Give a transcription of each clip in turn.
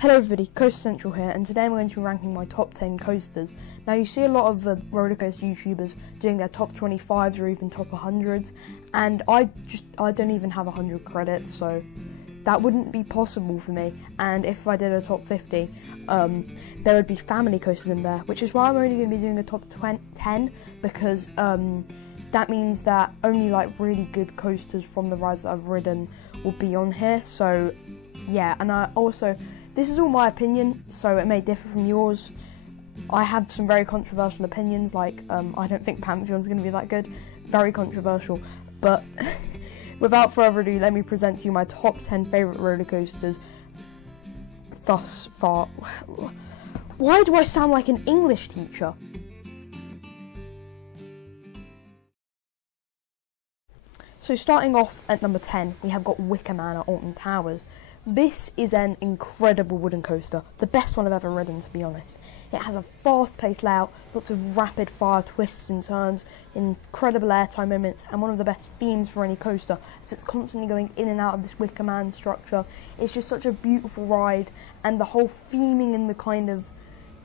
Hello everybody, Coaster Central here, and today I'm going to be ranking my top 10 coasters. Now you see a lot of roller coaster YouTubers doing their top 25s or even top 100s, and I don't even have 100 credits, so that wouldn't be possible for me. And if I did a top 50, there would be family coasters in there, which is why I'm only going to be doing a top 10, because that means that only like really good coasters from the rides that I've ridden will be on here. So yeah, and this is all my opinion, so it may differ from yours. I have some very controversial opinions, like I don't think Pantheon's going to be that good. Very controversial. But without further ado, let me present to you my top 10 favourite roller coasters thus far. Why do I sound like an English teacher? So starting off at number 10, we have got Wicker Man at Alton Towers. This is an incredible wooden coaster, the best one I've ever ridden, to be honest. It has a fast-paced layout, lots of rapid-fire twists and turns, incredible airtime moments, and one of the best themes for any coaster, as it's constantly going in and out of this Wicker Man structure. It's just such a beautiful ride, and the whole theming and the kind of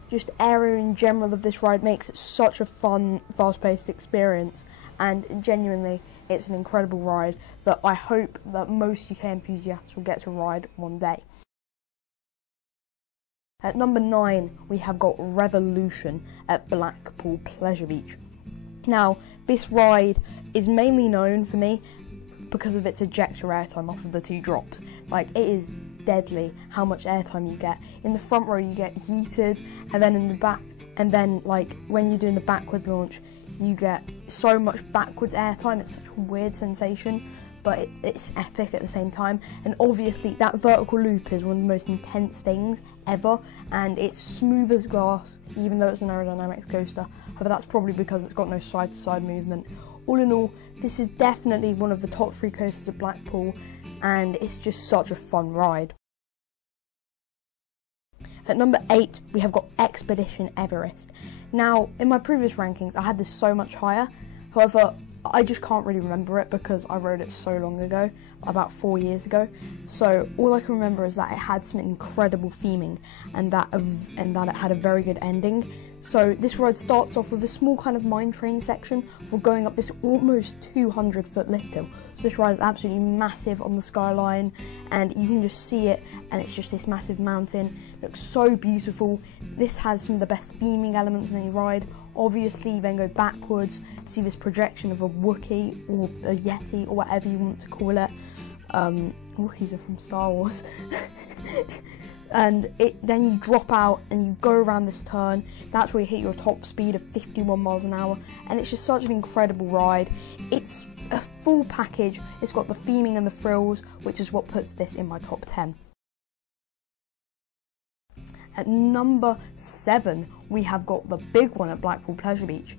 just area in general of this ride makes it such a fun, fast-paced experience, and genuinely, it's an incredible ride that I hope that most UK enthusiasts will get to ride one day. At number 9, we have got Revolution at Blackpool Pleasure Beach. Now, this ride is mainly known for me because of its ejector airtime off of the 2 drops. Like, it is deadly how much airtime you get. In the front row you get heated, and then in the back, and then like when you're doing the backwards launch, you get so much backwards airtime. It's such a weird sensation, but it's epic at the same time. And obviously that vertical loop is one of the most intense things ever, and it's smooth as glass, even though it's an aerodynamics coaster. However, that's probably because it's got no side-to-side movement. All in all, this is definitely one of the top 3 coasters at Blackpool, and it's just such a fun ride. At number 8, we have got Expedition Everest. Now, in my previous rankings, I had this so much higher. However, I just can't really remember it because I rode it so long ago, about 4 years ago. So all I can remember is that it had some incredible theming and that it had a very good ending. So this ride starts off with a small kind of mine train section for going up this almost 200-foot lift hill. So this ride is absolutely massive on the skyline, and you can just see it, and it's just this massive mountain. It looks so beautiful. This has some of the best theming elements in any ride. Obviously, you then go backwards to see this projection of a Wookiee or a Yeti or whatever you want to call it. Wookiees are from Star Wars. And then you drop out and you go around this turn. That's where you hit your top speed of 51 miles an hour, and it's just such an incredible ride. It's a full package. It's got the theming and the thrills, which is what puts this in my top 10. At number 7, we have got the big one at Blackpool Pleasure Beach.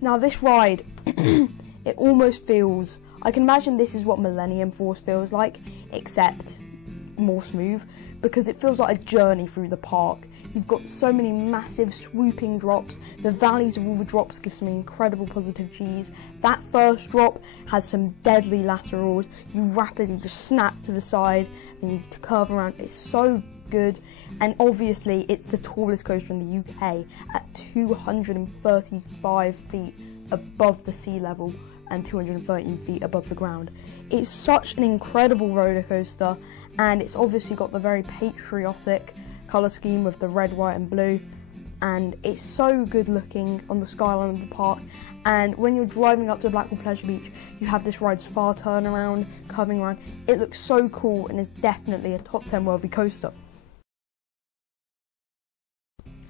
Now this ride, it almost feels, I can imagine this is what Millennium Force feels like, except more smooth, because it feels like a journey through the park. You've got so many massive swooping drops. The valleys of all the drops give some incredible positive Gs. That first drop has some deadly laterals. You rapidly just snap to the side and you curve around. It's so good, and obviously it's the tallest coaster in the UK at 235 feet above the sea level and 213 feet above the ground. It's such an incredible roller coaster, and it's obviously got the very patriotic colour scheme with the red, white and blue, and it's so good looking on the skyline of the park. And when you're driving up to Blackpool Pleasure Beach, you have this ride's far turnaround, curving around. It looks so cool and is definitely a top 10 worthy coaster.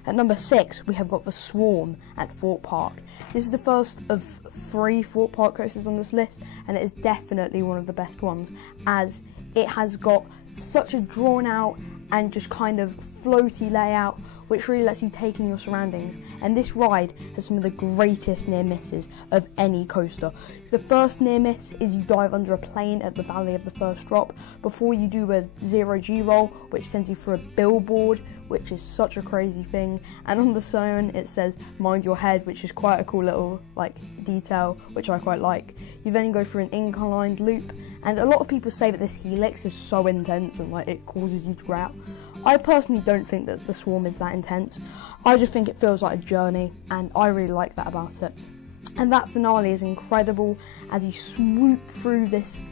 At number 6, we have got the Swarm at Thorpe Park. This is the first of 3 Thorpe Park coasters on this list, and it is definitely one of the best ones, as it has got such a drawn out and just kind of floaty layout, which really lets you take in your surroundings. And this ride has some of the greatest near misses of any coaster. The first near miss is you dive under a plane at the valley of the first drop before you do a 0G roll, which sends you through a billboard, which is such a crazy thing. And on the sign it says "Mind your head," which is quite a cool little detail, which I quite like. You then go through an inclined loop, and a lot of people say that this helix is so intense and it causes you to go out. I personally don't think that the Swarm is that intense. I just think it feels like a journey, and I really like that about it. And that finale is incredible as you swoop through this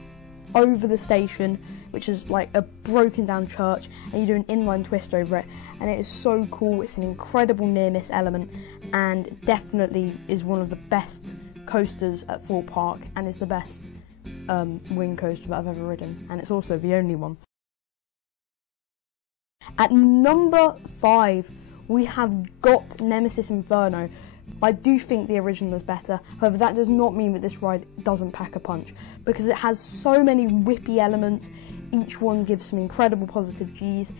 over the station, which is like a broken down church, and you do an inline twist over it, and it is so cool. It's an incredible near miss element, and definitely is one of the best coasters at Thorpe Park, and is the best wing coaster that I've ever ridden, and it's also the only one. At number 5, we have got Nemesis Inferno. I do think the original is better, however that does not mean that this ride doesn't pack a punch, because it has so many whippy elements. Each one gives some incredible positive Gs.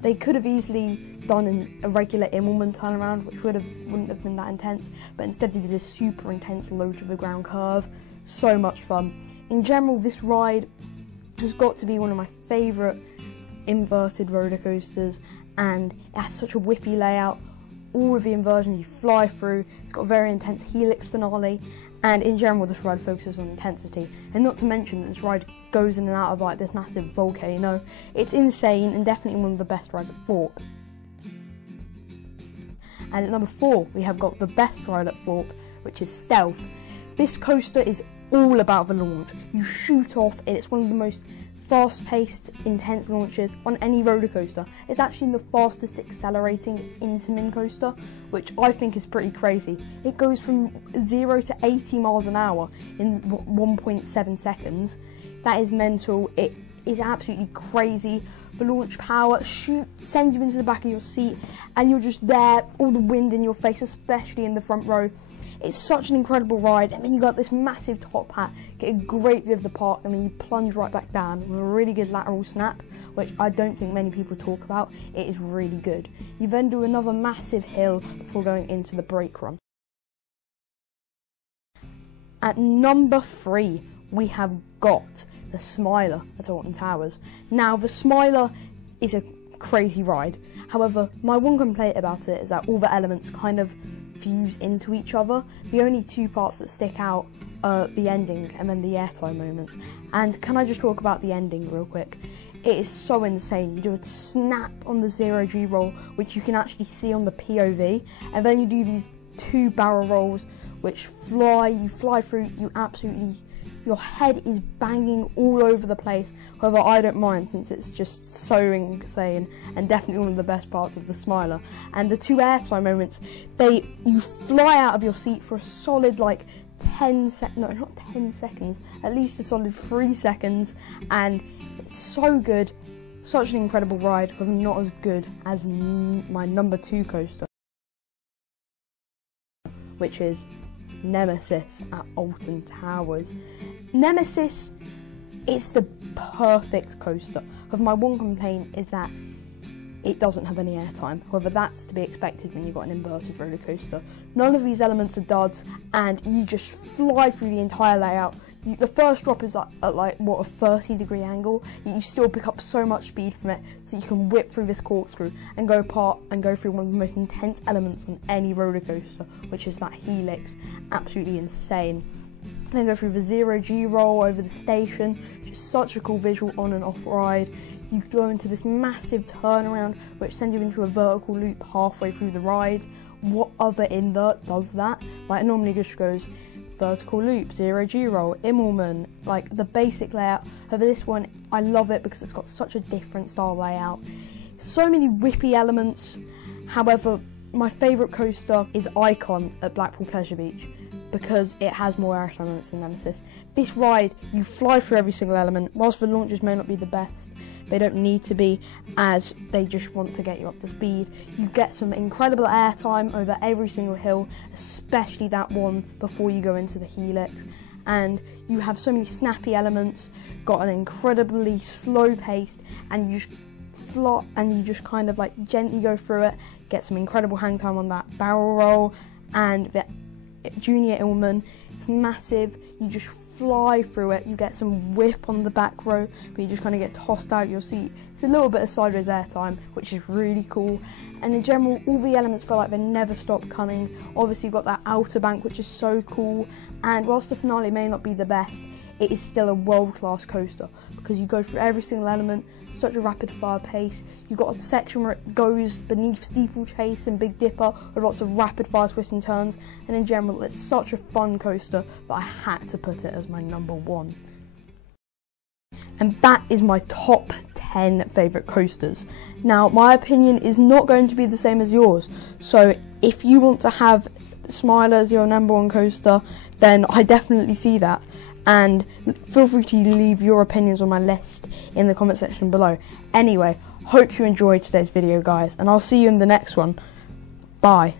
They could have easily done a regular Immelman turnaround, which wouldn't have been that intense, but instead they did a super intense low to the ground curve. So much fun. In general, this ride has got to be one of my favourite inverted roller coasters, and it has such a whippy layout. All of the inversions you fly through. It's got a very intense helix finale, and in general this ride focuses on intensity, and not to mention that this ride goes in and out of like this massive volcano. It's insane, and definitely one of the best rides at Thorpe. And at number 4 we have got the best ride at Thorpe, which is Stealth. This coaster is all about the launch. You shoot off, and it's one of the most fast-paced, intense launches on any roller coaster. It's actually the fastest accelerating intermin coaster, which I think is pretty crazy. It goes from 0 to 80 miles an hour in 1.7 seconds. That is mental. It is absolutely crazy. The launch power sends you into the back of your seat, and you're just there, all the wind in your face, especially in the front row. It's such an incredible ride. I mean, you got this massive top hat, get a great view of the park, and then you plunge right back down with a really good lateral snap, which I don't think many people talk about. It is really good. You then do another massive hill before going into the brake run. At number 3, we have got the Smiler at Alton Towers. Now, the Smiler is a crazy ride. However, my one complaint about it is that all the elements kind of fuse into each other. The only two parts that stick out are the ending and then the airtime moments. And can I just talk about the ending real quick? It is so insane. You do a snap on the 0G roll, which you can actually see on the POV, and then you do these 2 barrel rolls which you fly through, your head is banging all over the place. However, I don't mind, since it's just so insane, and definitely one of the best parts of the Smiler. And the 2 airtime moments, you fly out of your seat for a solid like 10 seconds, no, not 10 seconds, at least a solid 3 seconds, and it's so good. Such an incredible ride, but not as good as my number 2 coaster, which is Nemesis at Alton Towers. Nemesis is the perfect coaster. However, my one complaint is that it doesn't have any airtime. However, that's to be expected when you've got an inverted roller coaster. None of these elements are duds, and you just fly through the entire layout. The first drop is at like what, a 30-degree angle. You still pick up so much speed from it, so you can whip through this corkscrew and go through one of the most intense elements on any roller coaster, which is that helix. Absolutely insane. Then go through the 0G roll over the station, which is such a cool visual on and off ride. You go into this massive turnaround, which sends you into a vertical loop halfway through the ride. What other invert does that? Like, it normally just goes vertical loop, 0G roll, Immelman, like the basic layout. However, this one, I love it because it's got such a different style layout. So many whippy elements. However, my favourite coaster is Icon at Blackpool Pleasure Beach, because it has more airtime moments than Nemesis. This ride, you fly through every single element. Whilst the launches may not be the best, they don't need to be, as they just want to get you up to speed. You get some incredible airtime over every single hill, especially that one before you go into the helix. And you have so many snappy elements, got an incredibly slow pace, and you just fly, and you just kind of like gently go through it, get some incredible hang time on that barrel roll, and the Junior Illman. It's massive. You just fly through it. You get some whip on the back row, but you just kind of get tossed out your seat. It's a little bit of sideways airtime, which is really cool. And in general, all the elements feel like they never stop coming. Obviously, you've got that outer bank, which is so cool. And whilst the finale may not be the best, it is still a world-class coaster because you go through every single element, such a rapid-fire pace. You've got a section where it goes beneath Steeplechase and Big Dipper with lots of rapid-fire twists and turns, and in general, it's such a fun coaster that I had to put it as my number 1. And that is my top 10 favourite coasters. Now, my opinion is not going to be the same as yours, so if you want to have Smiler as your number 1 coaster, then I definitely see that. And feel free to leave your opinions on my list in the comment section below. Anyway, hope you enjoyed today's video, guys, and I'll see you in the next one. Bye.